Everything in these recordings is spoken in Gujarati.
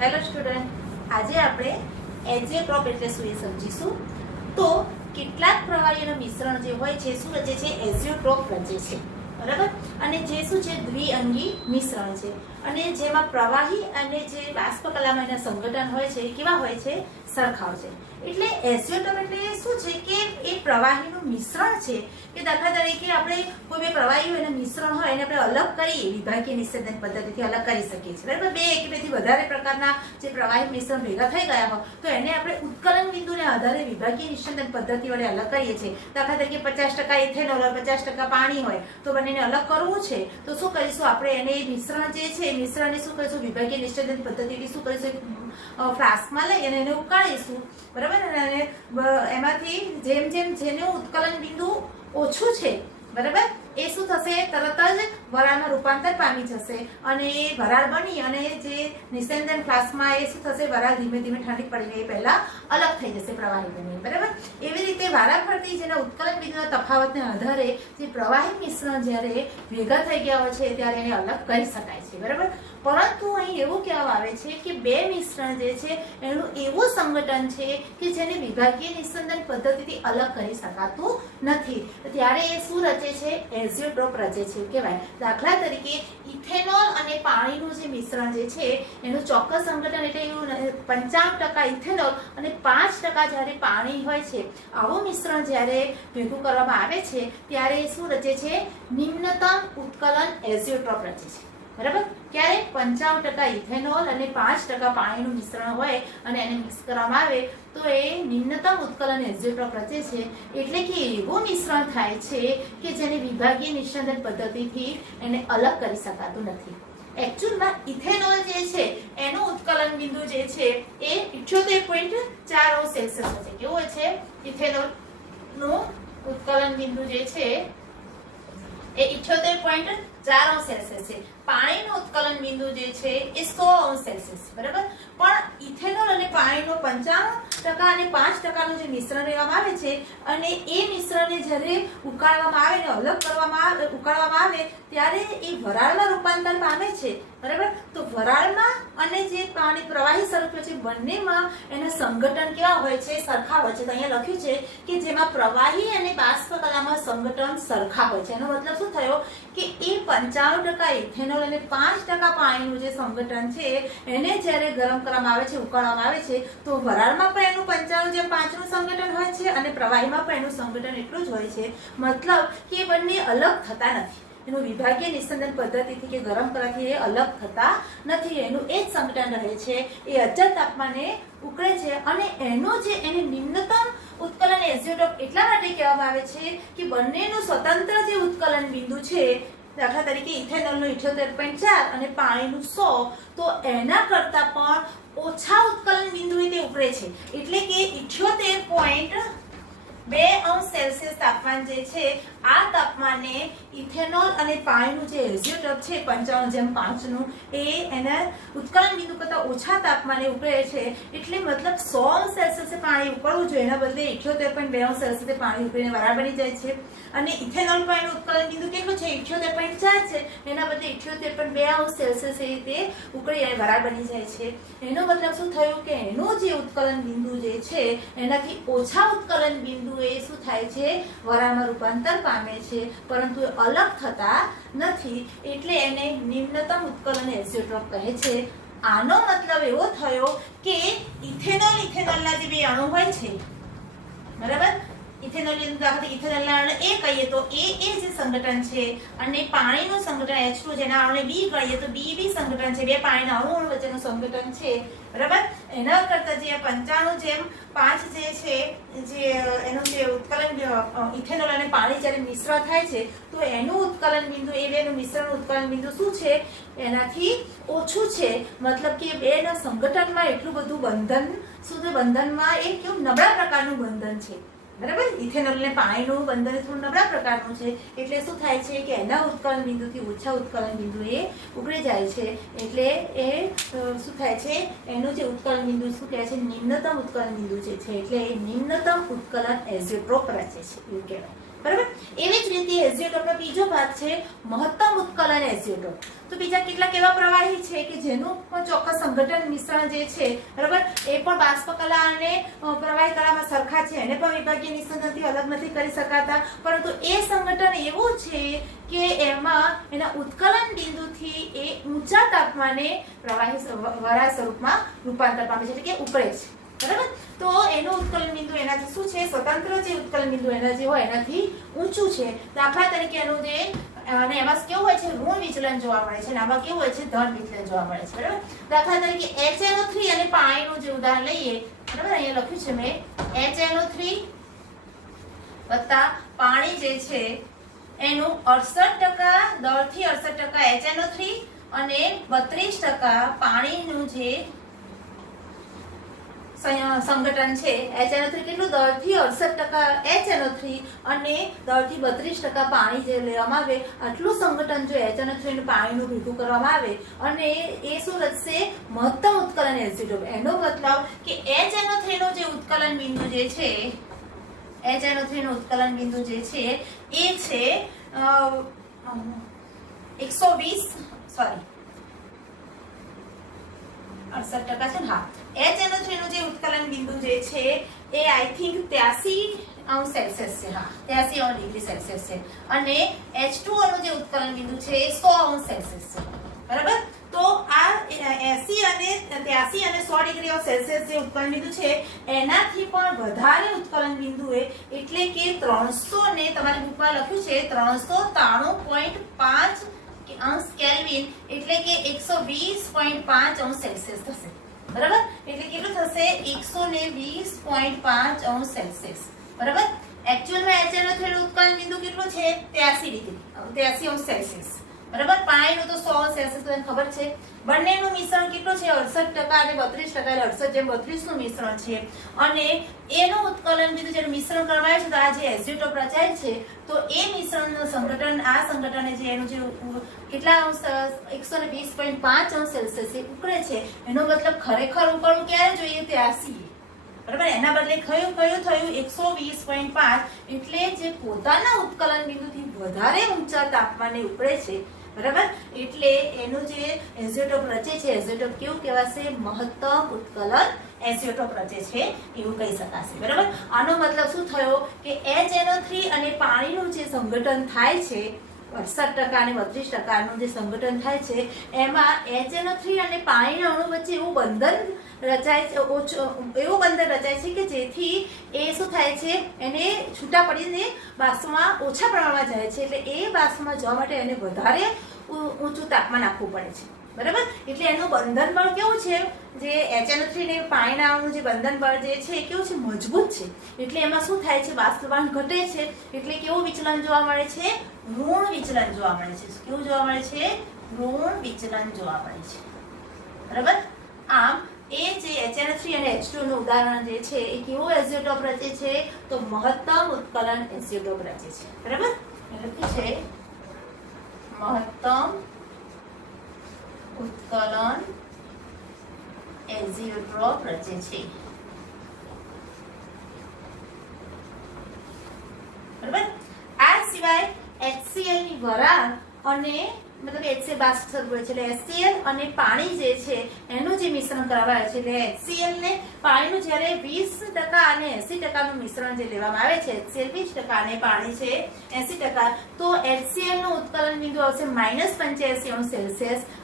હેલો સ્ટુડન્ટ, આજે આપણે એઝિયોટ્રોપ એટલે શું એ સમજીશું. તો કેટલાક પ્રવાહીઓનું મિશ્રણ જે હોય છે શું રચે છે? એઝિયોટ્રોપ રચે છે, બરાબર. અને જે શું છે? દ્વિઅંગી મિશ્રણ છે. અને જેમાં પ્રવાહી અને જે બાષ્પ કલામાં એના સંઘટન હોય છે કેવા હોય છે? સરખા હોય છે. એટલે એઝિયોટ્રોપ એટલે શું છે કે એ પ્રવાહીનું મિશ્રણ છે. કે દાખલા તરીકે આપણે કોઈ બે પ્રવાહી હોય એનું મિશ્રણ હોય એને આપણે અલગ કરીએ, વિભાગીય નિસ્યંદન પદ્ધતિથી અલગ કરી શકીએ છીએ, બરાબર. બે કે બેથી વધારે પ્રકારના જે પ્રવાહી મિશ્રણ ભેગા થઈ ગયા હોય તો એને આપણે ઉત્કલન બિંદુને આધારે વિભાગીય નિસ્યંદન પદ્ધતિ વડે અલગ કરીએ છીએ. દાખલા તરીકે 50% ઇથેનોલ હોય, 50% પાણી હોય, તો બંનેને અલગ કરવું છે તો શું કરીશું? આપણે એને મિશ્રણ જે છે મિશ્રણને શું કરીશું? વિભાગીય નિસ્યંદન પદ્ધતિથી શું કરીશું? ફ્લાસ્કમાં લઈ અને એને ઉકાળીશું, બરાબર. અને એમાંથી જેમ જેમ જેનું ઉત્કલન બિંદુ ઓછું છે, બરાબર, એ શું થશે? તરત જ વરાળમાં રૂપાંતર પામી જશે અને એ વરાળ બની અને જે નિસ્યંદન ફ્લાસ્કમાં એ શું થશે? વરાળ ધીમે ધીમે ઠંડી પડીને એ પહેલા અલગ થઈ જશે પ્રવાહી બની, બરાબર. એવી રીતે વારાફરતી જેના ઉત્કલન બિંદુના તફાવતને આધારે જે પ્રવાહી મિશ્રણ જ્યારે ભેગા થઈ ગયા હોય છે ત્યારે એને અલગ કરી શકાય છે, બરાબર. પરંતુ અહીં એવું કહેવામાં આવે છે કે બે મિશ્રણ જે છે એનું એવું સંગઠન છે કે જેને વિભાગીય નિસ્યંદન પદ્ધતિથી અલગ કરી શકાતું નથી. ત્યારે એ શું રચે છે? એઝિયોટ્રોપ રચે છે કહેવાય. દાખલા તરીકે ઇથેનોલ અને પાણીનું જે મિશ્રણ જે છે એનું ચોક્કસ સંગઠન એટલે એવું 95% ઇથેનોલ અને 5% જ્યારે પાણી હોય છે, આવું મિશ્રણ જ્યારે ભેગું કરવામાં આવે છે ત્યારે શું રચે છે? નિમ્નતમ ઉત્કલન એઝિયોટ્રોપ રચે છે, બરાબર. ક્યારે? 95% ઇથેનોલ અને 5% પાણીનું મિશ્રણ હોય અને એને મિક્સ કરવામાં આવે તો એ નિમ્નતમ ઉત્કલન એઝિયોટ્રોપ રચે છે. એટલે કે એવું મિશ્રણ થાય છે કે જેને વિભાગીય નિસ્યંદન પદ્ધતિથી એને અલગ કરી શકાતું નથી. એકચ્યુઅલમાં ઇથેનોલ જે છે એનું ઉત્કલન બિંદુ જે છે એ 78.4 સેલ્સિયસ છે. કેવું છે? ઇથેનોલનું ઉત્કલન બિંદુ જે છે એ 78.4 સેલ્સિયસ છે. પાણીનું ઉત્કલન બિંદુ જે છે એ 100 સેલ્સિયસ, બરાબર. પણ ઇથેનોલ અને પાણીનો 95% અને 5%નું જે મિશ્રણ લેવામાં આવે છે અને એ મિશ્રણને જ્યારે ઉકાળવામાં આવે ને અલગ ઉકાળવામાં આવે ત્યારે એ વરાળમાં રૂપાંતર પામે છે, બરાબર. તો વરાળમાં અને જે પાણી પ્રવાહી સ્વરૂપે છે બંનેમાં એના સંગઠન કેવા હોય છે? સરખા હોય છે. તો અહીંયા લખ્યું છે કે જેમાં પ્રવાહી અને બાષ્પ કલામાં સંગઠન સરખા હોય છે. એનો મતલબ શું થયો? કે એ 95% ઇથેનોલ અને 5% પાણીનું જે સંગઠન છે એને જ્યારે ગરમ કરવામાં આવે છે, ઉકાળવામાં આવે છે, તો વરાળમાં પણ એનું 95:5 સંગઠન હોય છે અને પ્રવાહીમાં પણ એનું સંગઠન એટલું જ હોય છે. મતલબ કે બંને અલગ થતા નથી. એનું વિભાગીય નિસ્યંદન પદ્ધતિથી કે ગરમ કરવાથી એ અલગ થતા નથી. એનું એ જ સંગઠન રહે છે. એ અચળ તાપમાને ઉકળે છે અને એનું જે એને નિમ્નતમ ઉત્કલન એઝિયોટ્રોપ એટલા માટે કહેવામાં આવે છે કે બંનેનું સ્વતંત્ર જે ઉત્કલન બિંદુ છે, દાખલા તરીકે ઇથેનોલનું 78.4 અને પાણીનું 100, તો એના કરતા પણ ઓછા ઉત્કલન બિંદુએ તે ઉકળે છે. એટલે કે 78.2 સેલ્સિયસ તાપમાન જે છે આ તાપમાને ઇથેનોલ અને પાણીનું જે એઝિયોટ્રોપ છે 55:5 એ એના ઉત્કલન બિંદુ કરતા ઓછા તાપમાને ઉકળે છે. એટલે મતલબ 100 સેલ્સિયસે પાણી ઉકળવું જોઈએ, એના બદલે 78.2 સેલ્સિયસે પાણી ઉકળીને વરાળ બની જાય છે. અને ઇથેનોલ પાણીનું ઉત્કલન બિંદુ કેટલું છે? 78.4 છે. એના બદલે 78.2 સેલ્સિયસે તે ઉકળી અને વરાળ બની જાય છે. એનો મતલબ શું થયું? કે એનું જે ઉત્કલન બિંદુ જે છે એનાથી ઓછા ઉત્કલન બિંદુ એ શું થાય છે? વરાળમાં રૂપાંતર પામે છે, પરંતુ એ અલગ થતા નથી. એટલે એને નિમ્નતમ ઉત્કલન એઝિયોટ્રોપ કહે છે. આનો મતલબ એવો થયો કે ઇથેનોલના જે બે અણુ હોય છે, બરાબર, ઇથેનોલના અણુ એ કહીએ તો એ જે સંગઠન છે અને પાણીનું સંગઠન H2 જેના અણુને B કહીએ તો B સંગઠન છે. બે પાણીના અણુ વચ્ચેનું સંગઠન છે, બરાબર. એના કરતા જે 55:5 જે છે જે એનું જે ઉત્કલન ઇથેનોલ અને પાણી જ્યારે મિશ્ર થાય છે તો એનું ઉત્કલન બિંદુ એ બેનું મિશ્રણનું ઉત્કલન બિંદુ શું છે? એનાથી ઓછું છે. મતલબ કે બેના સંગઠનમાં એટલું બધું બંધનમાં એ કેવું નબળા પ્રકારનું બંધન છે, બરાબર. ઇથેનોલ અને પાણીનું બંધન થોડું નબળા પ્રકારનું છે. એટલે શું થાય છે કે એના ઉત્કલન બિંદુથી ઓછા ઉત્કલન બિંદુ એ ઉકળી જાય છે. એટલે એ શું થાય છે? એનું જે ઉત્કલન બિંદુ શું કહેવાય છે? નિમ્નતમ ઉત્કલન બિંદુ જે છે. એટલે એ નિમ્નતમ ઉત્કલન એઝિયોટ્રોપ રચે છે એવું કહેવાય. બરાબર. એવી જ રીતે એઝિયોટ્રોપનો બીજો ભાગ છે મહત્તમ ઉત્કલન એઝિયોટ્રોપ. તો બીજા કેટલાક એવા પ્રવાહી છે કે જેનું પણ ચોક્કસ સંગઠન મિશ્રણ જે છે બરાબર એ પણ બાષ્પ કલા અને પ્રવાહી કલામાં સરખા છે, એને પણ વિભાગીય નિસ્યંદનથી અલગ નથી કરી શકાતા, પરંતુ એ સંગઠન એવું છે કે એમાં એના ઉત્કલન બિંદુથી એ ઊંચા તાપમાને પ્રવાહી વરાળ સ્વરૂપમાં રૂપાંતર પામે છે, એટલે કે ઉકળે છે. બરાબર. તો એનું ઉત્કલન બિંદુ એનાથી શું છે, સ્વતંત્ર જે ઉત્કલન બિંદુ એના જે હોય એનાથી ઊંચું છે. દાખલા તરીકે એનું જે અને એમાં કેવું હોય છે, ઋણ વિચલન જોવા મળે છે અને આમાં કેવું હોય છે, ધન વિચલન જોવા મળે છે. બરાબર. દાખલા તરીકે HNO3 અને પાણીનું જે ઉદાહરણ લઈએ, બરાબર, અહીંયા લખ્યું છે મેં HNO3 વત્તા પાણી જે છે એનું 68% દરથી 68% HNO3 અને 32% પાણીનું જે સંગઠન છે HNO3 કેટલું, દરથી 68% HNO3 અને દરથી 32% પાણી જે લેવામાં આવે આટલું સંગઠન જો HNO3 અને પાણીનું ભેગું કરવામાં આવે અને એ શું રચશે, મહત્તમ ઉત્કલન એઝિયોટ્રોપ. એનો મતલબ કે HNO3 નું જે ઉત્કલન બિંદુ જે છે, HNO3 નું ઉત્કલન બિંદુ જે છે એ છે 68% છે ને, હા. HNO3 નું જે ઉત્કલન બિંદુ જે છે એ આઈ થિંક 83°C છે, હા 83°C છે અને H2O નું જે ઉત્કલન બિંદુ છે એ 100°C છે. બરાબર. તો આ 80 અને 83 અને 100°C જે ઉત્કલન બિંદુ છે એનાથી પણ વધારે ઉત્કલન બિંદુ એટલે કે 300 ને તમારી બુકમાં લખ્યું છે 393.5 અંશ કેલ્વિન એટલે કે 120.5°C થશે. બરાબર. એટલે કેટલું થશે, 120.5°C. બરાબર. એક્ચ્યુઅલમાં HNO3 નું ઉત્કલન બિંદુ કેટલું છે, 83°C. બરાબર. પાણીનું તો 100°C તમને ખબર છે. બંનેનું મિશ્રણ કેટલું છે, 68% અને 32%, 68:32 નું મિશ્રણ છે અને એનું ઉત્કલન બિંદુ જેનું મિશ્રણ કરવાય છે તો આ જે એઝિયોટ્રોપ રચાય છે તો એ મિશ્રણનું સંગઠન, આ સંગઠને જે એનું જે કેટલા 120.5°C ઉકળે છે, એનો મતલબ ખરેખર ઉકળવું ક્યારે જોઈએ, 83. બરાબર. એના બદલે કયું થયું 120.5, એટલે જે પોતાના ઉત્કલન બિંદુથી વધારે ઊંચા તાપમાને ઉકળે છે. બરાબર. એટલે એનું જે એઝિયોટ્રોપ રચે છે, એઝિયોટ્રોપ કેવું કહેવાશે, મહત્તમ ઉત્કલન એઝિયોટ્રોપ રચે છે એવું કહી શકાશે. બરાબર. આનો મતલબ શું થયો કે HNO3 અને પાણીનું જે સંગઠન થાય છે 68% અને 32% નું જે સંગઠન થાય છે એમાં HNO3 અને પાણીના અણુ વચ્ચે એવું બંધન રચાય છે, એવું બંધન રચાય છે કે જેથી એ શું થાય છે, એને છૂટા પડીને બાષ્પમાં ઓછા પ્રમાણમાં જાય છે. એટલે એ બાષ્પમાં જવા માટે એને વધારે ઊંચું તાપમાન આપવું પડે છે. બરાબર. એટલે એનું બંધન બળ કેવું છે, જે HNO3 ને પાણીના અણુનું જે બંધન બળ જે છે કેવું છે, મજબૂત છે. એટલે એમાં શું થાય છે, બાષ્પીભવન ઘટે છે એટલે કેવું વિચલન જોવા મળે છે, ઋણ વિચલન જોવા મળે છે. કેવું જોવા મળે છે, ઋણ વિચલન જોવા મળે છે. બરાબર. આમ એ જે HNO3 અને H2O નું ઉદાહરણ જે છે એ કેવો એઝિયોટ્રોપ રચે છે, તો મહત્તમ ઉત્કલન એઝિયોટ્રોપ રચે છે. બરાબર. એટલે છે મહત્તમ ઉત્કલન એઝિયોટ્રોપ રચે છે. બરાબર. આ સિવાય HCl ની વરાળ અને મતલબ HCl બાષ્પ સ્વરૂપ છે એટલે HCl અને પાણી જે છે એનું જે મિશ્રણ કરાવાય છે એટલે HCl ને પાણીનું જ્યારે 20% અને 80% નું મિશ્રણ જે લેવામાં આવે છે, HCl 20% અને પાણી છે 80%, તો HCl નું ઉત્કલન બિંદુ આવશે -85°C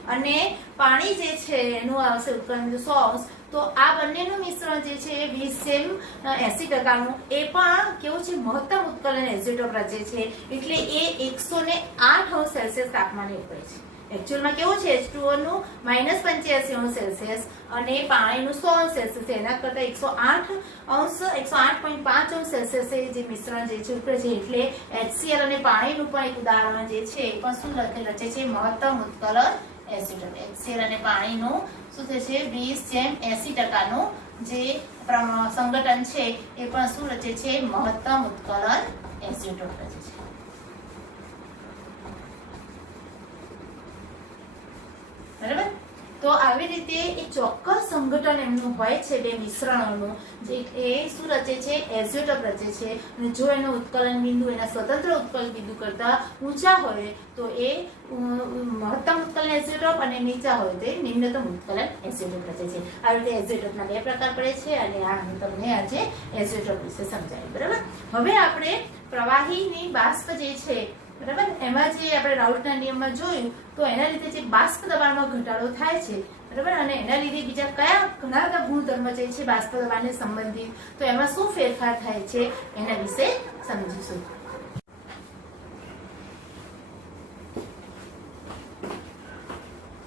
અને પાણી જે છે એનું આવશે ઉત્કલન બિંદુ 100°. તો આ બંનેનું મિશ્રણ જે છે 20:80% નું એ પણ કેવું છે, મહત્તમ ઉત્કલન એઝિયોટ્રોપ રચે છે એટલે એ 108°C તાપમાને ઉકળે છે. એક્ચ્યુઅલમાં કેવું છે, H2O નું -85°C અને પાણીનું 100°C, એના કરતા 108.5°C જે મિશ્રણ જે છે ઉકળે છે. એટલે HCl અને પાણીનું પણ એક ઉદાહરણ જે છે એ પણ શું રચે છે, મહત્તમ ઉત્કલન એઝિયોટ્રોપ. HCl અને પાણીનું શું થશે, 20:80% નું જે સંગઠન છે એ પણ શું રચે છે, મહત્તમ ઉત્કલન એઝિયોટ્રોપ રચે છે. બરાબર. તો આવી રીતે એ ચોક્કસ સંગઠન એમનું હોય છે બે મિશ્રણોનું, જે એ શું રચે છે, એઝોટોપ રચે છે. અને જો એનો ઉત્કલન બિંદુ એના સ્વતંત્ર ઉત્કલન બિંદુ કરતા ઊંચા હોય તો એ મહત્તમ ઉત્કલન એઝોટોપ, અને નીચા હોય તો એ નિમ્નતમ ઉત્કલન એઝોટોપ રચે છે. આવી રીતે એઝોટોપના બે પ્રકાર પડે છે અને આ હું તમને આજે એઝોટોપ વિશે સમજાવ્યું. બરાબર. હવે આપણે પ્રવાહીની બાષ્પ જે છે, બરાબર, એમાં જે આપણે રાઉલ્ટના નિયમમાં જોયું તો એના લીધે જે બાષ્પ દબાણમાં ઘટાડો થાય છે, બરાબર, અને એના લીધે બીજા કયા ઘણા બધા ગુણધર્મ જે છે બાષ્પ દબાણને સંબંધિત, તો એમાં શું ફેરફાર થાય છે એના વિશે સમજીશું.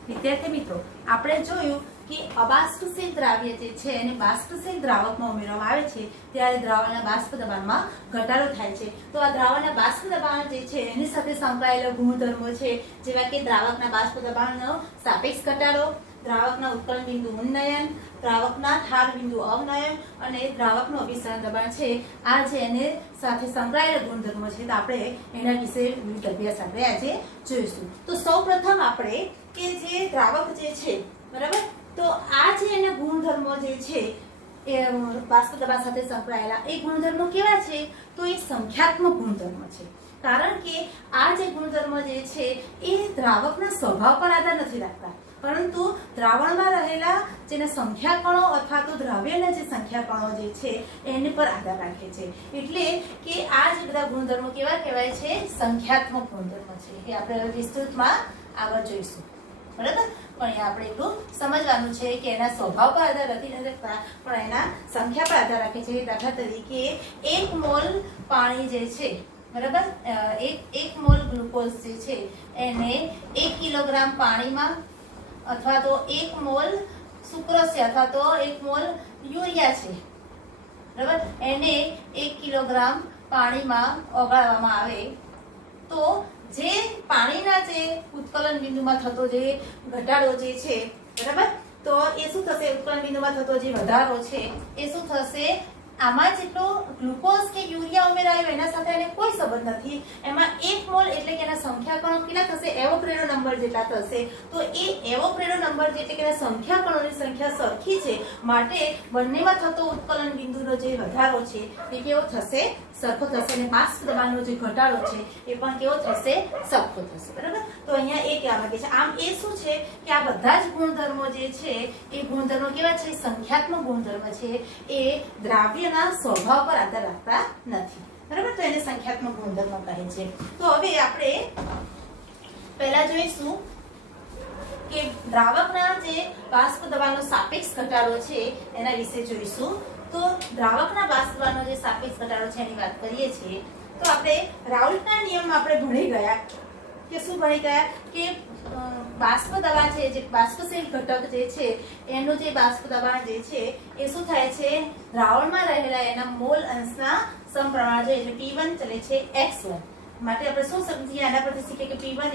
વિદ્યાર્થી મિત્રો, આપણે જોયું કે અબાષ્પશીલ દ્રાવ્ય જે છે એને બાષ્પશીલ દ્રાવકમાં ઉમેરવામાં આવે છે ત્યારે દ્રાવણના બાષ્પ દબાણમાં ઘટાડો થાય છે. તો આ દ્રાવણના બાષ્પ દબાણ જે છે એની સાથે સંકળાયેલા ગુણધર્મો છે, જેવા કે દ્રાવકના બાષ્પ દબાણનો સાપેક્ષ ઘટાડો, દ્રાવકના ઉત્કલન બિંદુ ઉન્નયન, દ્રાવકના ઠાર બિંદુ અવનયન અને દ્રાવકનું અભિસરણ દબાણ છે. આ છે એને સાથે સંકળાયેલા ગુણધર્મો છે. તો આપણે એના વિશે વિવિધ અભ્યાસ આપણે આજે જોઈશું. તો સૌપ્રથમ આપણે કે જે દ્રાવક જે છે, બરાબર, તો આ જે એના ગુણધર્મો જે છે એ બાષ્પ દબાણ સાથે સંકળાયેલા એ ગુણધર્મો કેવા છે, તો એ સંખ્યાત્મક ગુણધર્મો છે. કારણ કે આ જે ગુણધર્મો જે છે એ દ્રાવકના સ્વભાવ પર આધાર નથી રાખતા, પરંતુ દ્રાવણમાં રહેલા જેના સંખ્યા કણો અથવા તો દ્રવ્યના જે સંખ્યા કણો જે છે એની પર આધાર રાખે છે. એટલે કે આ જે બધા ગુણધર્મો કેવા કહેવાય છે, સંખ્યાત્મક ગુણધર્મો છે. એ આપણે વિસ્તૃતમાં આગળ જોઈશું. બરાબર. પણ અહીંયા આપણે એટલું સમજવાનું છે કે એના સ્વભાવ પર આધાર નથી રાખતા, પણ એના સંખ્યા પર આધાર રાખે છે. દાખલા તરીકે 1 મોલ પાણી જે છે, બરાબર, એક મોલ ગ્લુકોઝ જે છે એને 1 કિલોગ્રામ પાણીમાં અથવા તો 1 મોલ સુક્રોઝ છે અથવા તો 1 મોલ યુરિયા છે, બરાબર, એને 1 કિલોગ્રામ પાણીમાં ઓગાળવામાં આવે તો જે પાણીના જે ઉત્કલન બિંદુમાં થતો જે ઘટાડો જે છે, બરાબર, તો એ શું થશે, ઉત્કલન બિંદુમાં થતો જે વધારો છે એ શું થશે, આમાં જેટલો ગ્લુકોઝ કે યુરિયા ઉમેરાયો એના સાથે એને કોઈ સંબંધ નથી. એમાં 1 મોલ એટલે કે એના સંખ્યા કણો કેટલા થશે, એવોપ્રેડો નંબર જેટલા થશે. તો એ એવોપ્રેડો નંબર એટલે કે એના સંખ્યા કણોની સંખ્યા સરખી છે, માટે બંનેમાં થતો ઉત્કલન બિંદુનો જે વધારો છે એ કેવો થશે, સરખો થશે. અને બાષ્પ દબાણનો જે ઘટાડો છે એ પણ કેવો થશે, સરખો થશે. બરાબર. તો અહીંયા એ કહેવા માંગે છે. આમ એ શું છે કે આ બધા જ ગુણધર્મો જે છે એ ગુણધર્મો કેવા છે, સંખ્યાત્મક ગુણધર્મ છે. એ દ્રાવ્યના સ્વભાવ પર આધાર રાખતા નથી. બરાબર. તો એને સંખ્યાત્મક ગુણધર્મ કહે છે. તો હવે આપણે પહેલા જોઈશું કે દ્રાવકના જે બાષ્પ દબાણનો સાપેક્ષ ઘટાડો છે એના વિશે જોઈશું. તો દ્રાવકના બાષ્પ દબાણનો જે સાપેક્ષ ઘટાડો છે એની વાત કરીએ છીએ તો આપણે રાઉલ્ટના નિયમમાં આપણે ભણી ગયા કે શું ભણી ગયા કે બાષ્પ દબાણ છે, જે બાષ્પશીલ ઘટક જે છે એનું જે બાષ્પ દબાણ જે છે એ શું થાય છે, દ્રાવણમાં રહેલા એના મોલ અંશના સમપ્રમાણ છે. એટલે P1 ચલે છે x1 માટે આપણે શું સમજીએ, આના પરથી શીખીએ કે P1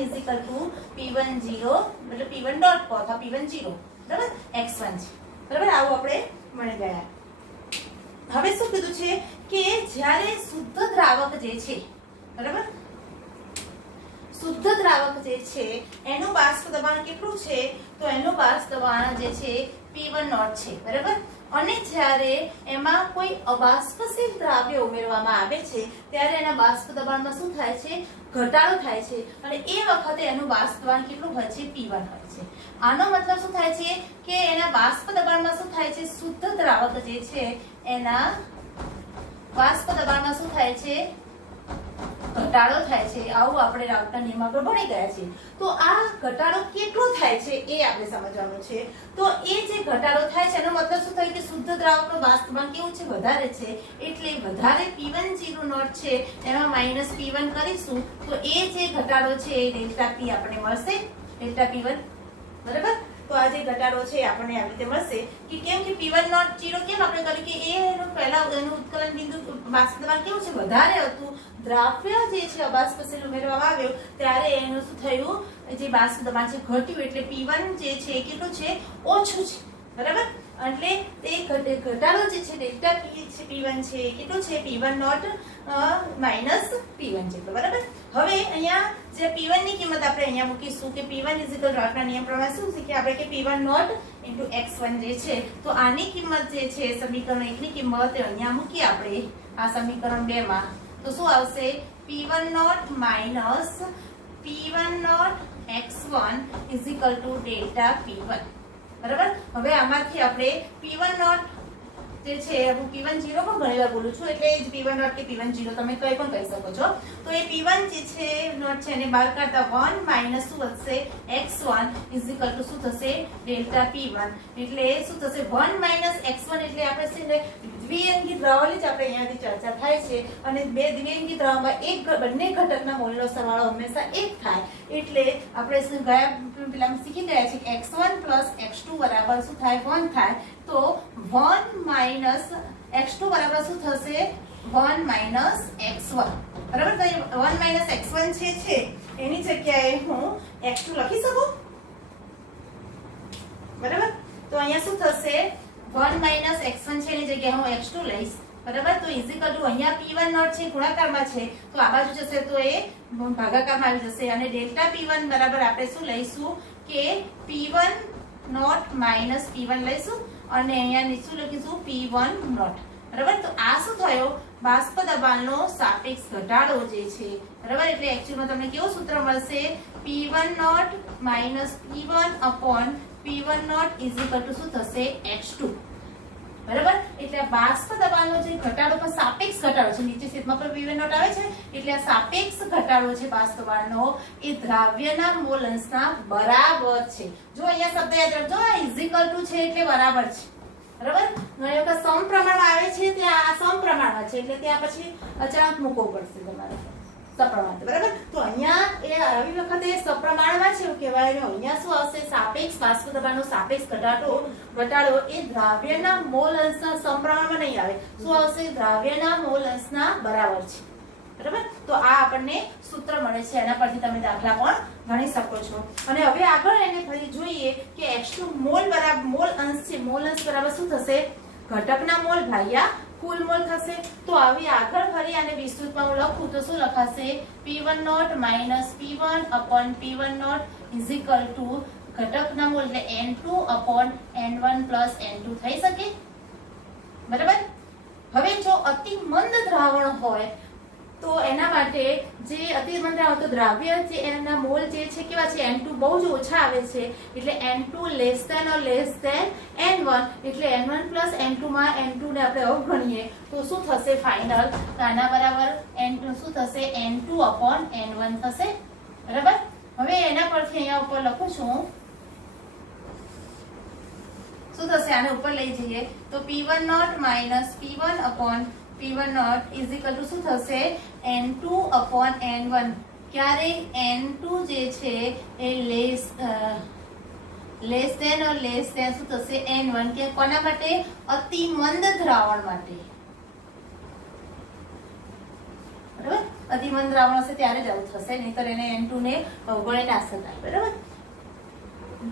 P10 એટલે P1 ડોટ અથવા P10, બરાબર, x1 છે. બરાબર. આવું આપણે ભણી ગયા. હવે શું કીધું છે કે જ્યારે શુદ્ધ દ્રાવક જે છે, બરાબર, શુદ્ધ દ્રાવક જે છે એનું બાષ્પ દબાણ કેટલું છે, તો એનું બાષ્પ દબાણ જે છે P1 નોટ છે, બરાબર. અને જ્યારે એમાં કોઈ અબાષ્પશીલ દ્રાવ્ય ઉમેરવામાં આવે છે ત્યારે એના બાષ્પ દબાણમાં શું થાય છે, ઘટાડો થાય છે. અને એ વખતે એનું બાષ્પ દબાણ કેટલું હોય છે, P1 હોય છે. આનો મતલબ શું થાય છે કે એના બાષ્પ દબાણમાં શું થાય છે, શુદ્ધ દ્રાવક જે છે એના બાષ્પ દબાણમાં શું થાય છે, ઘટાડો થાય છે. આવું આપણે રાઉલ્ટના નિયમ આગળ ભણી ગયા છીએ. તો આ ઘટાડો કેટલો થાય છે એ આપણે સમજવાનું છે. તો એ જે ઘટાડો થાય છે એનો મતલબ શું થાય કે શુદ્ધ દ્રાવકનું બાષ્પ દબાણ કેવું છે, વધારે છે. એટલે વધારે P10 નોટ છે એમાં માઈનસ P1 કરીશું તો એ જે ઘટાડો છે એ ડેલ્ટા P આપણને મળશે, ડેલ્ટા P1, બરાબર. તો આ જે ઘટાડો છે આપણને આવી રીતે મળશે કે કેમ કે P1 નોટ 0 કેમ આપણે કર્યું કે એનું પહેલા એનું ઉત્કલન બિંદુ બાષ્પ દબાણ કેવું છે, વધારે હતું. દ્રાવ્ય જે છે અબાષ્પશીલ ઉમેરવામાં આવ્યો ત્યારે એનું શું થયું, જે બાષ્પ દબાણ છે ઘટ્યું. એટલે P1 જે છે કેટલું છે, ઓછું છે, બરાબર. એટલે તે ઘટાડો જે છે ડેલ્ટા પી છે P1 છે કેટલું છે P1 નોટ માઈનસ P1 જેટલો. બરાબર. હવે અહીંયા જે P1 ની કિંમત આપણે અહીંયા મૂકીશું કે P1 આપણા નિયમ પ્રમાણે શું શીખ્યા આપણે કે P1 નોટ ઇન્ટુ x1 જે છે તો આની કિંમત જે છે સમીકરણ 1 ની કિંમત અહીંયા મૂકીએ આપણે આ સમીકરણ 2 માં તો શું આવશે P1 not minus P1 nought x1 is equal to delta P1. બરાબર. હવે આમાંથી આપણે P1 નોટ જે છે હું P1 0 પણ ઘણી વાર બોલું છું એટલે જ P1 નોટ કે P1 0 તમે કંઈ પણ કહી શકો છો. તો એ P1 જે છે નોટ છે એને બહાર કાઢતા 1 માઈનસ શું વધશે x1 ઇઝ ઇક્વલ ટુ શું થશે ડેલ્ટા P1. એટલે શું થશે 1 માઈનસ x1 એટલે આપણે છે ને દ્વિઅંગી દ્રાવણની જ આપણે અહીંયાથી ચર્ચા થાય છે અને બે દ્વિઅંગી દ્રાવણમાં બંને ઘટકના મોલનો સરવાળો હંમેશા 1 થાય એટલે આપણે ગયા પેલા શીખી ગયા છે કે x1 x2 બરાબર શું થાય 1 થાય તો 1 માઈનસ x2 બરાબર શું થશે 1 માઈનસ x1. બરાબર. તો 1 માઈનસ x1 છે એની જગ્યાએ હું x2 લખી શકું. બરાબર. તો અહીંયા શું થશે 1 માઈનસ x1 છે એની જગ્યાએ હું x2 લઈશ. બરાબર. તો ઇઝ ઇક્વલ ટુ અહીંયા P1 નોટ છે ગુણાકારમાં છે તો આ બાજુ જશે તો એ ભાગાકારમાં આવી જશે અને ડેલ્ટા P1 બરાબર આપણે શું લઈશું કે P1 નોટ માઈનસ P1 લઈશું અને અહીંયા શું લખીશું P1 નોટ. બરાબર. તો આ શું થયો બાષ્પ દબાણનો સાપેક્ષ ઘટાડો જે છે. બરાબર. એટલે એક્ચ્યુઅલમાં તમને કેવું સૂત્ર મળશે P1 not minus P1 upon P1 not is equal to શું થશે x2. બરાબર. એટલે બાષ્પ દબાણનો જે ઘટાડો પણ સાપેક્ષ ઘટાડો છે નીચે છેદમાં પર P1 નોટ આવે છે એટલે આ સાપેક્ષ ઘટાડો છે બાષ્પ દબાણનો એ દ્રાવ્યના મોલ અંશના બરાબર છે. જો અહીંયા શબ્દ યાદ રાખજો આ ઇઝ ઇક્વલ ટુ છે એટલે બરાબર છે. બરાબર. ઘણી વખત સમપ્રમાણમાં આવે છે ત્યાં આ સમપ્રમાણમાં છે એટલે ત્યાં પછી અચાનક મૂકવો પડશે તમારે સપ્રમાણ. બરાબર. તો અહીંયા એ આવી વખતે સપ્રમાણમાં છે એવું કહેવાય અને અહીંયા શું આવશે સાપેક્ષ બાષ્પ દબાણનો સાપેક્ષ ઘટાડો એ દ્રાવ્યના મોલ અંશના સમપ્રમાણમાં નહીં આવે. શું આવશે દ્રાવ્યના મોલ અંશના બરાબર છે. બરાબર. તો આ આપણને સૂત્ર મળે છે એના પરથી તમે દાખલા પણ ગણી શકો છો. અને હવે આગળ એને ફરી જોઈએ કે x2 મોલ બરાબર મોલ અંશ છે મોલ અંશ બરાબર શું થશે ઘટકના મોલ ભાગ્યા કુલ મોલ થશે. તો આવી આગળ ફરી આને વિસ્તૃતમાં હું લખું તો શું લખાશે P1 not minus P1 upon P1 not is equal to ઘટકના મોલ એટલે N2 upon N1 plus N2 થઈ શકે. બરાબર. હવે જો અતિ મંદ દ્રાવણ હોય તો એના માટે જે અતિ મંદ દ્રાવણ તો દ્રાવ્ય જે એના મોલ જે છે કેવા છે N2 બહુ જ ઓછા આવે છે એટલે N2 less than or less than N1 એટલે N1 પ્લસ N2 માં N2 ને આપણે અવગણીએ તો શું થશે ફાઇનલ આના બરાબર N2 શું થશે N2 અપોન N1 થશે. બરાબર. હવે એના પરથી અહીંયા ઉપર લખું છું શું થશે આને ઉપર લઈ જઈએ તો P1 not minus P1 upon P1 not is equal to શું થશે N2 અપોન N1. ક્યારે N2 જે છે એ less than or less than શું થશે N1 કે કોના માટે અતિ મંદ દ્રાવણ માટે. બરાબર. અતિ મંદ દ્રાવણ હશે ત્યારે જ આવું થશે નહીંતર એને N2 ને અવગણી ના શકાય. બરાબર.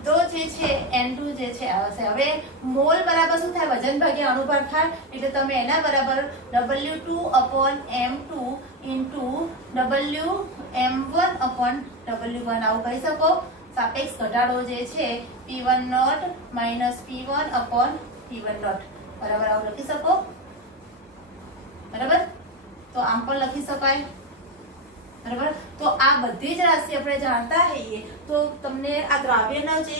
તો જે છે N2 જે છે આવશે. હવે મોલ બરાબર શું થાય વજન ભાગ્યા અનુભાર થાય એટલે તમે એના બરાબર W2 upon M2 into WM1 upon W1 આવું કહી શકો. સાપેક્ષ ઘટાડો જે છે P1 not minus P1 upon P1 not બરાબર આવું લખી શકો. બરાબર. તો આમ પણ લખી શકાય. બરાબર. તો આ બધી જ રાશિ આપણે જાણતા હોઈએ તો તમને આ દ્રાવ્યના જે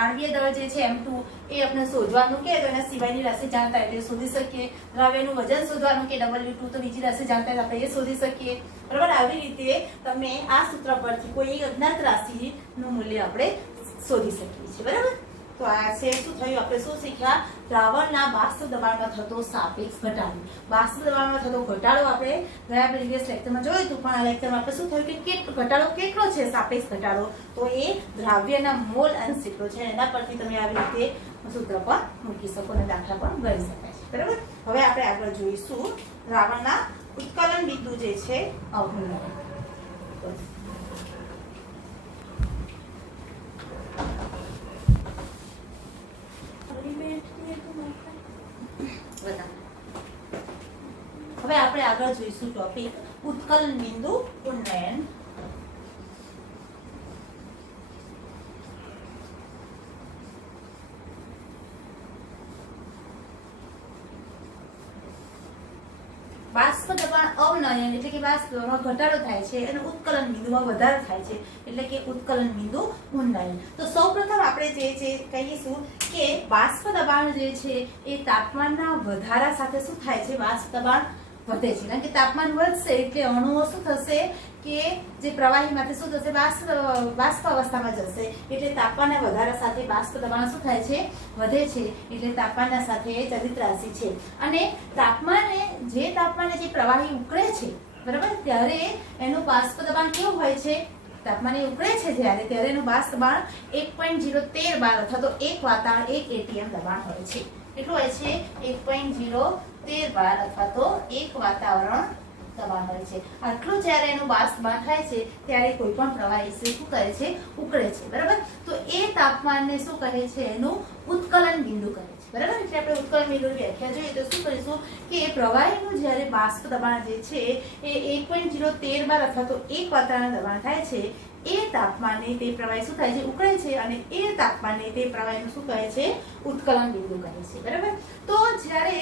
આણ્વીય દળ જે છે M2 એ આપણે શોધવાનું કે એના સિવાયની રાશિ જાણતા હોય તે શોધી શકીએ. દ્રાવ્યનું વજન શોધવાનું કે W2 તો બીજી રાશિ જાણતા હોય આપણે એ શોધી શકીએ. બરાબર. આવી રીતે તમે આ સૂત્ર પરથી કોઈ અજ્ઞાત રાશિનું મૂલ્ય આપણે શોધી શકીએ છીએ. બરાબર. તો આ છે શું થયું આપણે શું શીખ્યા દ્રાવણના બાષ્પ દબાણમાં થતો સાપેક્ષ ઘટાડો. બાષ્પ દબાણમાં થતો ઘટાડો આપણે ગયા પ્રીવિયસ લેક્ચરમાં જોયું હતું પણ આ લેક્ચરમાં આપણે શું થયું કે ઘટાડો કેટલો છે સાપેક્ષ ઘટાડો તો એ દ્રાવ્યના મોલ અંશ જેટલો છે એના પરથી તમે આવી રીતે સૂત્ર પણ મૂકી શકો અને દાખલા પણ ગણી શકાય છે. બરાબર. હવે આપણે આગળ જોઈશું દ્રાવણના ઉત્કલન બિંદુ જે છે અવગણના. હવે આપણે આગળ જોઈશું ટોપિક ઉત્કલન બિંદુ ઉન્નયન. બાષ્પ દબાણ અવનયન એટલે કે બાષ્પ દબાણમાં ઘટાડો થાય છે અને ઉત્કલન બિંદુમાં વધારો થાય છે એટલે કે ઉત્કલન બિંદુ ઉન્નયન. તો સૌપ્રથમ આપણે જે કહીશું કે બાષ્પ દબાણ જે છે એ તાપમાનના વધારા સાથે શું થાય છે, બાષ્પ દબાણ વધે છે. કારણ કે તાપમાન વધશે એટલે અણુઓ શું થશે કે જે પ્રવાહીમાંથી શું થશે, બાષ્પ અવસ્થામાં જશે. એટલે તાપમાનના વધારા સાથે બાષ્પ દબાણ શું થાય છે, વધે છે. એટલે તાપમાનના સાથે ચલિત રાશિ છે. અને જે તાપમાને જે પ્રવાહી ઉકળે છે બરાબર, ત્યારે એનું બાષ્પ દબાણ કેવું હોય છે, તાપમાને ઉકળે છે ત્યારે એનું બાષ્પ દબાણ 1.013 બાર અથવા તો 1 વાતાવરણ 1 atm દબાણ હોય છે. કેટલું હોય છે, 1.013 બાર અથવા તો 1 વાતાવરણ દબાણ હોય છે. આટલું જ્યારે એનું બાષ્પ દબાણ થાય છે ત્યારે કોઈ પણ પ્રવાહી શું કરે છે, ઉકળે છે બરાબર. તો એ તાપમાનને શું કહે છે, એનું ઉત્કલન બિંદુ કહે છે બરાબર. એટલે આપણે ઉત્કલન બિંદુની વ્યાખ્યા જોઈએ તો શું કરીશું કે પ્રવાહીનું જ્યારે બાષ્પ દબાણ જે છે એ 1.013 બાર અથવા તો 1 વાતાવરણ દબાણ થાય છે, એ તાપમાને તે પ્રવાહી શું થાય છે, ઉકળે છે. અને એ તાપમાને તે પ્રવાહીનું શું કહે છે, ઉત્કલન બિંદુ કહે છે બરાબર. તો જ્યારે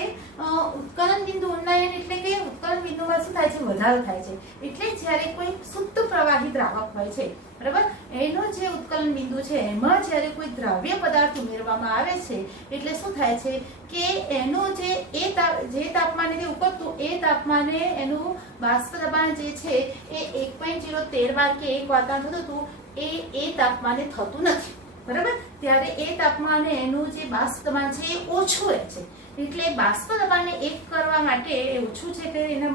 ઉત્કલન બિંદુ ઉન્નયન એટલે કે ઉત્કલન બિંદુમાં શું થાય છે, વધારો થાય છે. એટલે જ્યારે કોઈ શુદ્ધ પ્રવાહી દ્રાવક હોય છે બરાબર, એનો જે ઉત્કલન બિંદુ છે એમાં જ્યારે કોઈ દ્રાવ્ય પદાર્થ ઉમેરવામાં આવે છે એટલે શું થાય છે કે એનું જે તાપમાને ઉકળતું એ તાપમાને એનું બાષ્પ દબાણ જે છે એ 1.013 બાર કે 1 વાતાવરણ થતું હતું એ તાપમાને થતું નથી બરાબર. ત્યારે એ તાપમાને એનું જે બાષ્પ દબાણ છે એ ઓછું રહે છે. એટલે બાષ્પ દબાણને એક કરવા માટે ઓછું છે કે એને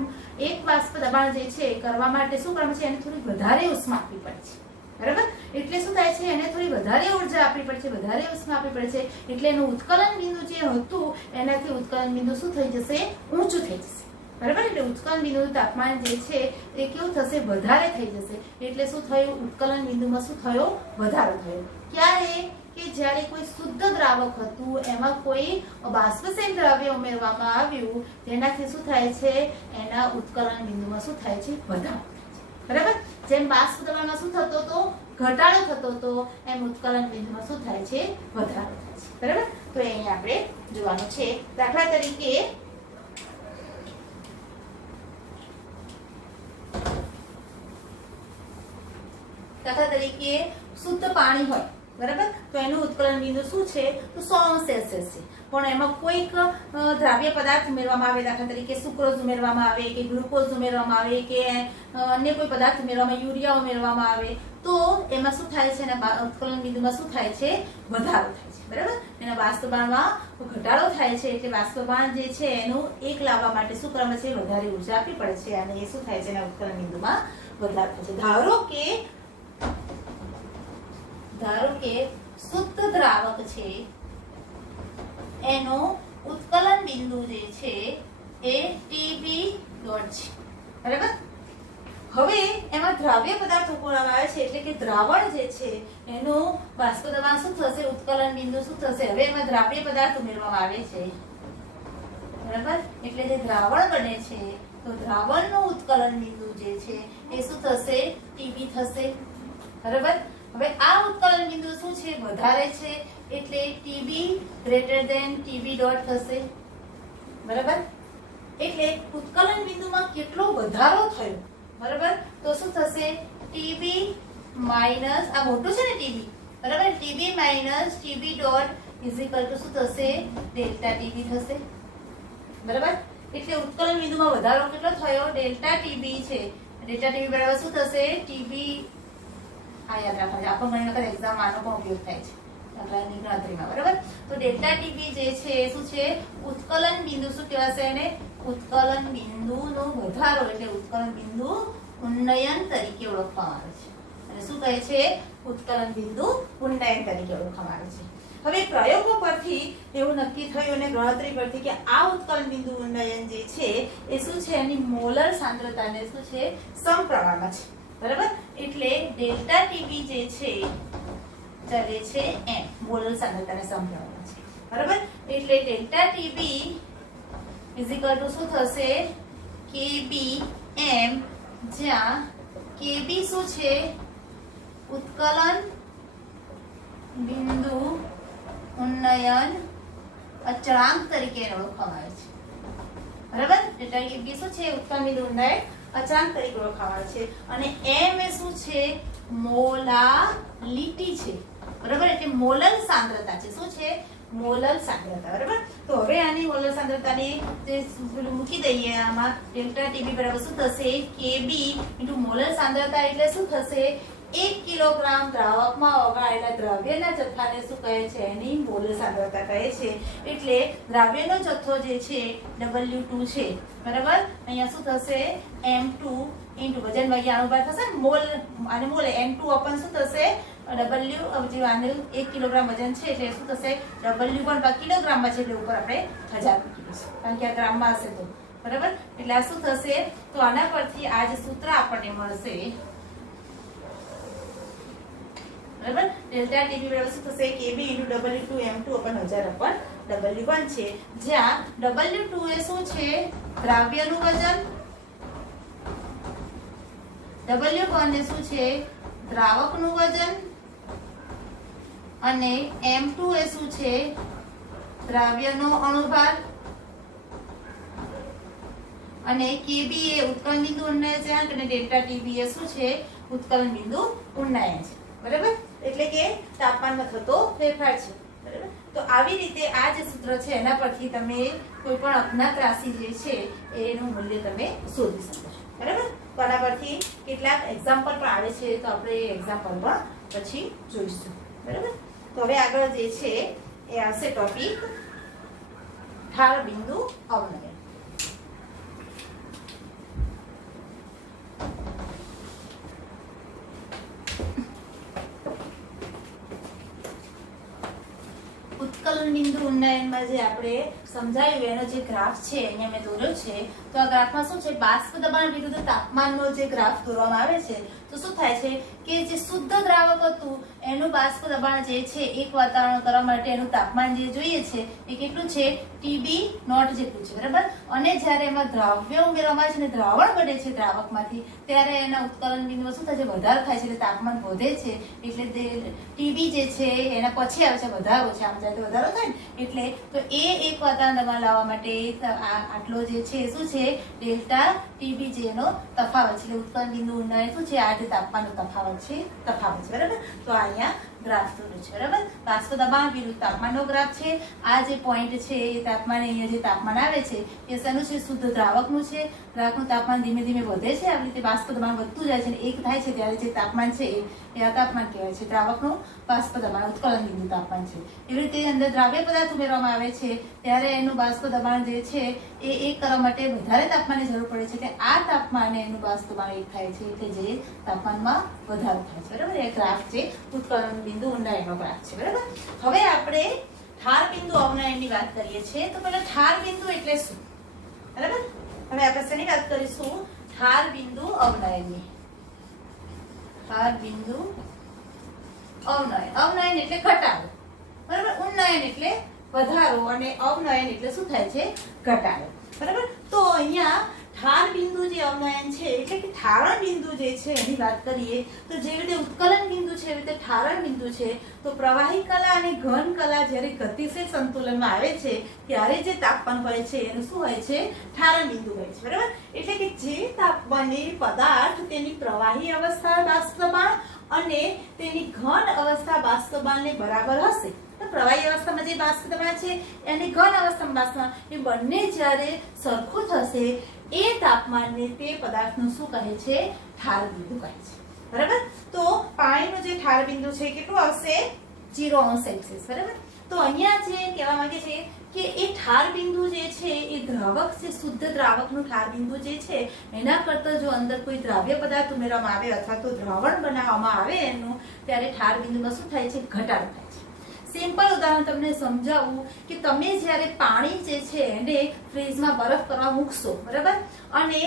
એક બાષ્પ દબાણ જે છે કરવા માટે શું કરવાનું છે, એને થોડી વધારે ઉષ્મા આપવી પડે છે બરાબર. એટલે શું થાય છે, એને થોડી વધારે ઉર્જા આપવી પડે છે, વધારે ઉષ્મા આપવી પડે છે. એટલે એનું ઉત્કલન બિંદુ જે હતું એનાથી ઉત્કલન બિંદુ શું થઈ જશે, ઊંચું થઈ જશે બરાબર. એટલે ઉત્કલન બિંદુનું તાપમાન જે છે એ કેવું થશે, વધારે થઈ જશે. એટલે શું થયું, ઉત્કલન બિંદુમાં શું થયો, વધારો થયો. ક્યારે કે જ્યારે કોઈ શુદ્ધ દ્રાવક હતું એમાં કોઈ બાષ્પશીલ દ્રવ્ય ઉમેરવામાં આવ્યું તેનાથી શું થાય છે, એના ઉત્કલન બિંદુમાં શું થાય છે, વધારો બરાબર. જેમ બાષ્પ દબાણમાં શું થતો હતો, ઘટાડો થતો હતો, એમ ઉત્કલન બિંદુમાં શું થાય છે, વધારો થાય છે બરાબર. તો અહીં આપણે જોવાનું છે. દાખલા તરીકે શુદ્ધ પાણી હોય બરાબર, તો એનું ઉત્કલન બિંદુ શું છે, તો 100°C છે. પણ એમાં કોઈક દ્રાવ્ય પદાર્થ ઉમેરવામાં આવે, દાખલા તરીકે સુક્રોઝ ઉમેરવામાં આવે કે ગ્લુકોઝ ઉમેરવામાં આવે કે અન્ય કોઈ પદાર્થ ઉમેરવામાં, યુરિયા ઉમેરવામાં આવે, તો એમાં શું થાય છે, એના ઉત્કલન બિંદુમાં શું થાય છે, વધારો થાય છે બરાબર. એના બાષ્પ દબાણમાં ઘટાડો થાય છે. એટલે બાષ્પ દબાણ જે છે એનું એક લાવવા માટે શું કરવામાં છે, વધારે ઉર્જા આપવી પડે છે અને એ શું થાય છે, એના ઉત્કલન બિંદુમાં વધારો થાય છે. ધારો કે શુદ્ધ દ્રાવક છે એનો ઉત્કલન બિંદુ જે છે એ TB ડોટ છે બરાબર. હવે એમાં દ્રાવ્ય પદાર્થ ઉમેરવામાં આવે છે એટલે કે દ્રાવણ જે છે એનું બાષ્પ દબાણ શું થશે, ઉત્કલન બિંદુ શું થશે. હવે એમાં દ્રાવ્ય પદાર્થ ઉમેરવામાં આવે છે બરાબર. એટલે જે દ્રાવણ બને છે તો દ્રાવણનું ઉત્કલન બિંદુ જે છે એ શું થશે, TB થશે બરાબર. હવે આ ઉત્કલન બિંદુ શું છે, વધારે છે એટલે TB greater than TB dot થશે બરાબર. એટલે ઉત્કલન બિંદુમાં કેટલો વધારો થયો બરાબર, તો શું થશે, TB માઈનસ આ મોટું છે ને TB બરાબર, TB minus TB dot is equal to શું થશે, ડેલ્ટા TB થશે બરાબર. એટલે ઉત્કલન બિંદુમાં વધારો કેટલો થયો, ડેલ્ટા TB છે. ડેલ્ટા TB બરાબર શું થશે, TB આ યાદ રાખવાનું, આપણો ઘણી વખત એક્ઝામમાં આનો પણ ઉપયોગ થાય છે દાખલાની ગણતરીમાં બરાબર. તો ડેલ્ટા TB જે છે શું છે, ઉત્કલન બિંદુ શું કહેવાશે એને, ઉત્કલન બિંદુનો વધારો એટલે ઉત્કલન બિંદુ ઉન્નયન તરીકે ઓળખવામાં આવે છે. અને શું કહે છે, ઉત્કલન બિંદુ ઉન્નયન તરીકે ઓળખવામાં આવે છે. હવે પ્રયોગો પરથી એવું નક્કી થયું અને ગણતરી પરથી કે આ ઉત્કલન બિંદુ ઉન્નયન જે છે એ શું છે, એની મોલર સાંદ્રતાને શું છે, સમપ્રમાણમાં છે બરાબર. એટલે ડેલ્ટા TB જે છે ચલે છે m, મોલર સાંદ્રતાને સમપ્રમાણમાં છે બરાબર. એટલે delta TB is equal to શું થશે, K KBM, જ્યાં KB શું છે? ઉત્કલન બિંદુ ઉન્નયન અચળાંક તરીકે ઓળખવામાં આવે છે. બરાબર? ડેલ્ટા KB શું છે? ઉત્કલન બિંદુ ઉન્નયન અચળાંક તરીકે ઓળખવામાં આવે છે. અને M એ શું છે? મોલાલિટી છે. બરાબર? એટલે મોલર સાંદ્રતા છે. શું છે? મોલર સાંદ્રતા. બરાબર? તો હવે આની મોલર સાંદ્રતાને જે મૂકી દઈએ આમાં, ડેલ્ટા ટીબી બરાબર શું થશે? KB ઇન્ટુ મોલર સાંદ્રતા એટલે શું થશે? 1 કિલોગ્રામ દ્રાવકમાં ઓગાળેલા દ્રવ્યના જથ્થાને શું કહે છે? એની મોલર સાંદ્રતા કહે છે. એટલે દ્રવ્યનો જથ્થો જે છે W2 છે. બરાબર? અહીંયા શું થશે? M2 ઇન્ટુ વજન ભાગ્યા અણુભાર થશે ને, મોલ અને મોલ M2 અપન શું થશે? W જે આનું 1 કિલોગ્રામ વજન છે એટલે શું થશે? W1 કિલોગ્રામમાં છે એટલે ઉપર આપણે 1000 મૂકીશું, કારણ કે આ ગ્રામમાં હશે તો. બરાબર? એટલે આ શું થશે? તો આના પરથી આ જે સૂત્ર આપણને મળશે. બરાબર? ડેલ્ટા ટીબી બરાબર શું થશે? KB into W2 M2 અપન 1000 અપન W1 છે, જ્યાં W2 એ શું છે? દ્રાવ્યનું વજન. W1 એ શું છે? દ્રાવકનું વજન. અને M2 એ શું છે? દ્રાવ્યનો અણુભાર. અને KB એ ઉત્કલન બિંદુ ઉન્નયન છે અને ડેલ્ટા ટીબી એ શું છે? ઉત્કલન બિંદુ ઉન્નયન છે. બરાબર? એટલે કે તાપમાનમાં થતો ફેરફાર છે. બરાબર? તો આવી રીતે આ જે સૂત્ર છે એના પરથી તમે કોઈ પણ અજ્ઞાત રાશિ જે છે એનું મૂલ્ય તમે શોધી શકો છો. બરાબર? તો આના પરથી કેટલાક એક્ઝામ્પલ પણ આવે છે, તો આપણે એ એક્ઝામ્પલ પણ પછી જોઈશું. બરાબર? તો હવે આગળ જે છે એ આવશે ટોપિક ઢાળ બિંદુ અવનયન. ઉત્કલન બિંદુ ઉન્નયનમાં જે આપણે સમજાયું એનો જે ગ્રાફ છે અહીંયા મેં દોર્યો છે, તો આ ગ્રાફમાં શું છે? બાષ્પ દબાણ વિરુદ્ધ તાપમાનનો જે ગ્રાફ દોરવામાં આવે છે તો શું થાય છે કે જે શુદ્ધ દ્રાવક હતું એનું બાષ્પ દબાણ જે છે એક વાતાવરણ કરવા માટે એનું તાપમાન જે જોઈએ છે એ કેટલું છે? TB નોટ જેટલું છે. બરાબર? અને જ્યારે એમાં દ્રાવ્ય ઉમેરવામાં આવે છે અને દ્રાવણ બને છે દ્રાવકમાંથી, ત્યારે એના ઉત્કલન બિંદુમાં શું થાય છે? વધારો થાય છે, એટલે તાપમાન વધે છે. એટલે TB જે છે એના પછી આવે છે વધારો છે. આમ જાય તો વધારો થાય ને, એટલે તો એ એક વાતાવરણ દબાણ લાવવા માટે આટલો જે છે શું છે? ડેલ્ટા ટીબી જેનો તફાવત છે. એટલે ઉત્કલન બિંદુ ઉન્નયન શું છે? આ જે તાપમાનનો તફાવત છે. બરાબર? તો અહીંયા ગ્રાફ દોર્યો છે. બરાબર? બાષ્પ દબાણ વિરુદ્ધ તાપમાનનો ગ્રાફ છે. આ જે પોઈન્ટ છે એ તાપમાન, અહીંયા જે તાપમાન આવે છે એ શેનું છે? શુદ્ધ દ્રાવકનું છે. દ્રાવકનું તાપમાન ધીમે ધીમે વધે છે. આવી રીતે બાષ્પ દબાણ વધતું જાય છે અને એક થાય છે ત્યારે જે તાપમાન છે એ આ તાપમાન કહેવાય છે. દ્રાવકનું બાષ્પ દબાણ ઉત્કલન બિંદુ તાપમાન છે. એવી રીતે અંદર દ્રાવ્ય પદાર્થ ઉમેરવામાં આવે છે ત્યારે એનું બાષ્પ દબાણ જે છે એ એક કરવા માટે વધારે તાપમાનની જરૂર પડે છે. એટલે આ તાપમાને એનું બાષ્પ દબાણ એક થાય છે, એટલે જે તાપમાનમાં વધારો થાય છે. બરાબર? એ ગ્રાફ છે ઉત્કલન બિંદુ ઉન્નયનનો ગ્રાફ છે. બરાબર? હવે આપણે ઢાળ બિંદુ અવનયનની વાત કરીએ છીએ. તો પહેલા ઢાળ બિંદુ એટલે શું? બરાબર? હવે આપણે શેની વાત કરીશું? ઢાળ બિંદુ અવનયનની. ઢાળ બિંદુ અવનયન. અવનયન એટલે ઘટાડો. બરાબર? ઉન્નયન એટલે વધારો અને અવનયન એટલે શું થાય છે? ઘટાડો. બરાબર? તો અહીંયા ઢાળ બિંદુ જે અવનયન છે એટલે કે ઠારણ બિંદુ જે છે એની વાત કરીએ તો જેવી રીતે ઉત્કલન બિંદુ છે એવી રીતે ઠારણ બિંદુ છે. તો પ્રવાહી કલા અને ઘન કલા જ્યારે ગતિશીલ સંતુલનમાં આવે છે ત્યારે જે તાપમાન હોય છે એનું શું હોય છે? ઠારણ બિંદુ હોય છે. બરાબર? એટલે કે જે તાપમાને પદાર્થ તેની પ્રવાહી અવસ્થા બાષ્પ દબાણ અને તેની ઘન અવસ્થા બાષ્પ દબાણને બરાબર હશે. પ્રવાહી અવસ્થામાં જે બાષ્પ દબાણ છે અને ઘન અવસ્થામાં બાષ્પ દબાણ એ બંને જ્યારે સરખું થશે એ તાપમાનને તે પદાર્થનું શું કહે છે? ઠાર બિંદુ કહે છે. બરાબર? તો પાણીનું જે ઠાર બિંદુ છે કેટલું આવશે? 0°C. બરાબર? તો અહીંયા જે કહેવા માંગે છે કે એ ઠાર બિંદુ જે છે એ દ્રાવક છે, શુદ્ધ દ્રાવકનું ઠાર બિંદુ જે છે એના કરતાં જો અંદર કોઈ દ્રાવ્ય પદાર્થ ઉમેરવામાં આવે અથવા તો દ્રાવણ બનાવવામાં આવે એનું, ત્યારે ઠાર બિંદુમાં શું થાય છે? ઘટાડો થાય છે. સિમ્પલ ઉદાહરણ તમને સમજાવું કે તમે જ્યારે પાણી જે છે એને ફ્રીજમાં બરફ કરવા મૂકશો, બરાબર, અને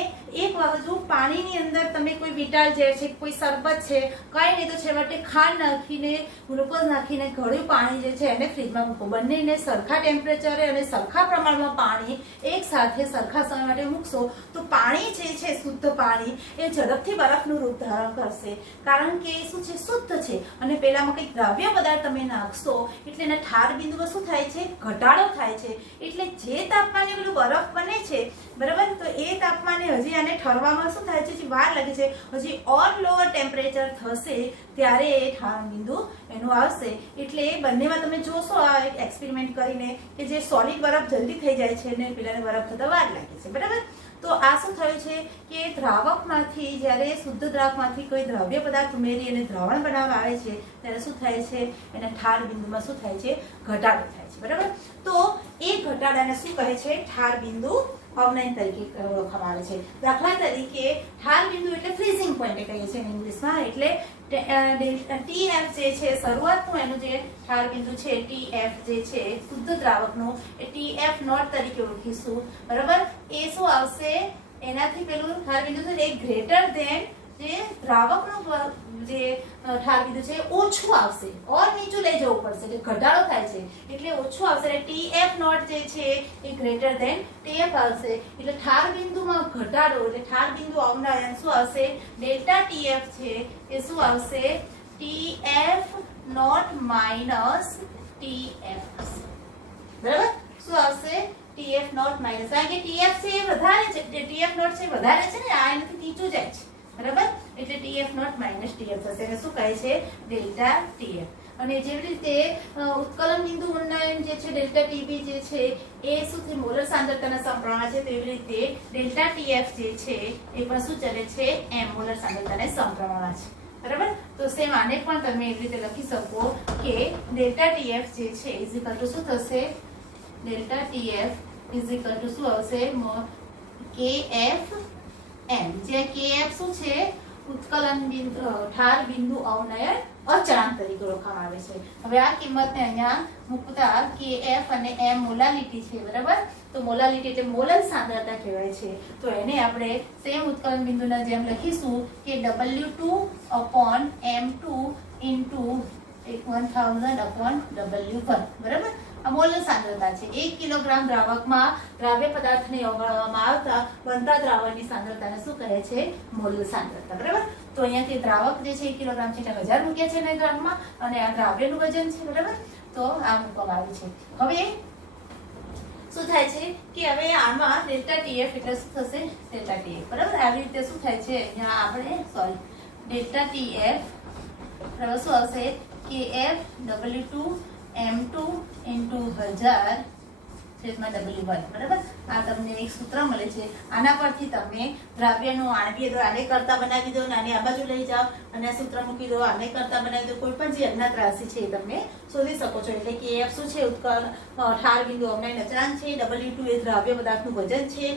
એક બાજુ પાણીની અંદર તમે કોઈ વિટાલ ઝેર છે, કોઈ શરબત છે, કઈ નહીં તો છેવટે ખાંડ નાખીને, ગ્લુકોઝ નાખીને ગળ્યું પાણી જે છે એને ફ્રીજમાં મૂકો. બંનેને સરખા ટેમ્પરેચરે અને સરખા પ્રમાણમાં પાણી એક સાથે સરખા સમય માટે મૂકશો તો પાણી જે છે, શુદ્ધ પાણી, એ ઝડપથી બરફનું રૂપ ધારણ કરશે, કારણ કે શું છે, શુદ્ધ છે. અને પેલામાં કંઈક દ્રવ્ય પદાર્થ તમે નાખશો એટલે એના ઠાર બિંદુમાં શું થાય છે, ઘટાડો થાય છે. એટલે જે તાપમાને પેલું બરફ બને છે, બરાબર, તો એ તાપમાને હજી આને ઠરવામાં શું થાય છે, વાર લાગે છે. હજી ઓર લોઅર ટેમ્પરેચર થશે ત્યારે એ ઠાર બિંદુ એનું આવશે. એટલે બંનેમાં તમે જોશો આ એક એક્સપેરિમેન્ટ કરીને કે જે સોલિડ બરફ જલ્દી થઈ જાય છે અને પેલાને બરફ થતા વાર લાગે છે, બરાબર. તો આ શું થયું છે કે દ્રાવકમાંથી, જ્યારે શુદ્ધ દ્રાવકમાંથી કોઈ દ્રવ્ય પદાર્થ ઉમેરી અને દ્રાવણ બનાવવામાં આવે છે ત્યારે શું થાય છે, એના ઠાર બિંદુમાં શું થાય છે, ઘટાડો થાય છે, બરાબર. તો એ ઘટાડાને શું કહે છે, ઠાર બિંદુ અવનયન તરીકે ઓળખવામાં આવે છે. દાખલા તરીકે ઠાર બિંદુ એટલે ફ્રીઝિંગ પોઈન્ટ કહીએ છીએ ઇંગ્લિશમાં. એટલે TF જે છે, શરૂઆતનું એનું જે ઠાર બિંદુ છે, TF જે છે શુદ્ધ દ્રાવકનું, એ TF નોટ તરીકે ઓળખીશું, બરાબર. એ શું આવશે, એનાથી પેલું ઠાર બિંદુ છે એ ગ્રેટર ધેન જે દ્રાવકનું જે ઠાર બિંદુ છે ઓછું આવશે, ઓર નીચું લઈ જવું પડશે, એટલે ઘટાડો થાય છે એટલે ઓછું આવશે. એટલે TF નોટ જે છે એ ગ્રેટર ધેન TF આવશે. એટલે ઠાર બિંદુમાં ઘટાડો એટલે ઠાર બિંદુ અવનયન શું આવશે, ડેલ્ટા TF છે એ શું આવશે, TF નોટ માઇનસ TF આવશે, બરાબર. શું આવશે, TF નોટ માઇનસ, કારણ કે TF છે એ વધારે છે, TF નોટ છે વધારે છે ને, આ એનાથી નીચું જાય છે, બરાબર. એટલે TF નોટ માઇનસ TF થશે. એને શું કહે છે, ડેલ્ટા TF. અને જેવી રીતે ઉત્કલન બિંદુ ઉન્નયન જે છે ડેલ્ટા TB જે છે એ શું છે, મોલર સાંદ્રતાના સમપ્રમાણમાં છે. તેવી રીતે ડેલ્ટા TF જે છે એ પણ શું ચલે છે, m મોલર સાંદ્રતાને સમપ્રમાણમાં છે, બરાબર. તો સેમ આને પણ તમે એવી રીતે લખી શકો કે ડેલ્ટા TF જે છે ઇઝ ઇક્વલ ટુ શું થશે, delta TF is equal to શું આવશે, KF m. જે KF શું છે, ઉત્કલન બિંદુ ઠાર બિંદુ અવનયન અચળાંક તરીકે ઓળખવામાં આવે છે. હવે આ કિંમતને અહીંયા મૂકતા KF અને m મોલાલિટી છે, બરાબર. તો મોલાલિટી એટલે મોલર સાંદ્રતા કહેવાય છે. તો એને આપણે સેમ ઉત્કલન બિંદુના જેમ લખીશું કે W2 upon M2 into 1000 upon W1, બરાબર. આ મોલર સાંદ્રતા છે. 1 કિલોગ્રામ દ્રાવકમાં દ્રાવ્ય પદાર્થને ઓગાળવામાં આવતા બનતા દ્રાવણની સાંદ્રતાને શું કહે છે, મોલર સાંદ્રતા, બરાબર. તો અહીંયાથી દ્રાવક જે છે 1 કિલોગ્રામ છે એટલે 1000 મૂક્યા છે ને ગ્રામમાં, અને આ દ્રાવ્યનું વજન છે, બરાબર. તો આ મૂકવામાં આવ્યું છે. હવે શું થાય છે કે હવે આમાં ડેલ્ટા TF એટલે શું થશે, ડેલ્ટા TF, બરાબર. આવી રીતે શું થાય છે, અહીંયા આપણે ડેલ્ટા TF બરાબર શું આવશે, KF W2 M2 into 1000 છેદમાં W1, બરાબર. આ તમને એક સૂત્ર મળે છે. આના પરથી તમે દ્રાવ્યનું આણવીય દળ આને કરતા બનાવી દો, આને આ બાજુ લઈ જાઓ અને આ સૂત્ર મૂકી દો, આને કરતા બનાવી દો. કોઈ પણ જે અજ્ઞાત રાશિ છે એ તમે શોધી શકો છો. એટલે કે KF શું છે, ઉત્કલ ઠાર બિંદુ અવનયન અચળાંક છે. W2 એ દ્રાવ્ય પદાર્થનું વજન છે.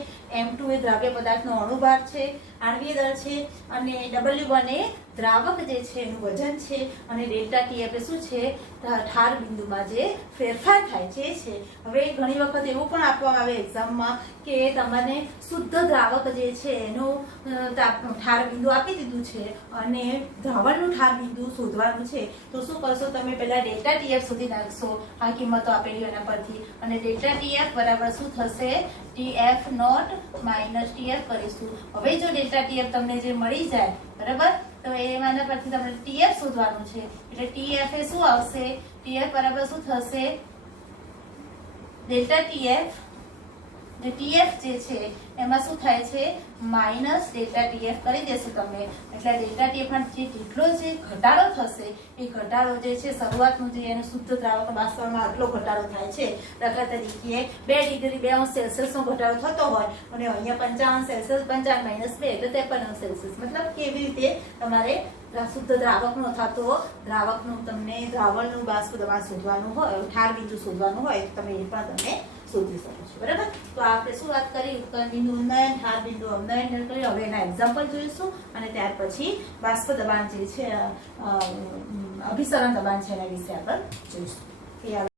M2 એ દ્રાવ્ય પદાર્થનો અણુભાર છે, આણવીય દળ છે. અને W1 એ દ્રાવક જે છે એનું વજન છે. અને ડેલ્ટા TF એ શું છે, ઠાર બિંદુમાં જે ફેરફાર થાય છે છે. હવે ઘણી વખત એવું પણ આપવામાં આવે એક્ઝામમાં કે તમને શુદ્ધ દ્રાવક જે છે એનું ઠાર બિંદુ આપી દીધું છે અને દ્રાવણનું ઠાર બિંદુ શોધવાનું છે. તો શું કરશો, તમે પહેલા ડેલ્ટા TF શોધી નાખશો આ કિંમતો આપેલી એના પરથી. અને ડેલ્ટા TF બરાબર શું થશે, TF નોટ માઇનસ TF કરીશું. હવે જો ડેલ્ટા TF તમને જે મળી જાય, બરાબર, તો એમાંના પરથી તમને TF શોધવાનું છે. એટલે TF એ શું આવશે, TF બરાબર શું થશે, ડેલ્ટા TF જે TF જે છે એમાં શું થાય છે, માઇનસ ડેલ્ટા TF કરી દેશો તમે. એટલે ડેલ્ટા TF માં જેટલો જે ઘટાડો થશે એ ઘટાડો જે છે શરૂઆતનું જે એનું શુદ્ધ દ્રાવક વાસ્તવમાં આટલો ઘટાડો થાય છે. દાખલા તરીકે 2 ડિગ્રી 2 અંશ સેલ્સિયસનો ઘટાડો થતો હોય અને અહીંયા 55 સેલ્સિયસ, 55 - 2 એટલે 53 અંશ સેલ્સિયસ. મતલબ કેવી રીતે તમારે શુદ્ધ દ્રાવકનો અથવા તો દ્રાવકનું તમને દ્રાવણનું બાષ્પ દબાણ શોધવાનું હોય, ઠાર બિંદુ શોધવાનું હોય તો તમે એ પણ તમે શોધી શકો છો, બરાબર. તો આપણે શું વાત કરી, ઉત્કલન બિંદુ ઉન્નયન, ઠાર બિંદુ અવનયન કરી. હવે એના એક્ઝામ્પલ જોઈશું અને ત્યાર પછી બાષ્પ દબાણ જે છે, અભિસરણ દબાણ છે એના વિશે આપણે જોઈશું. ખ્યાલ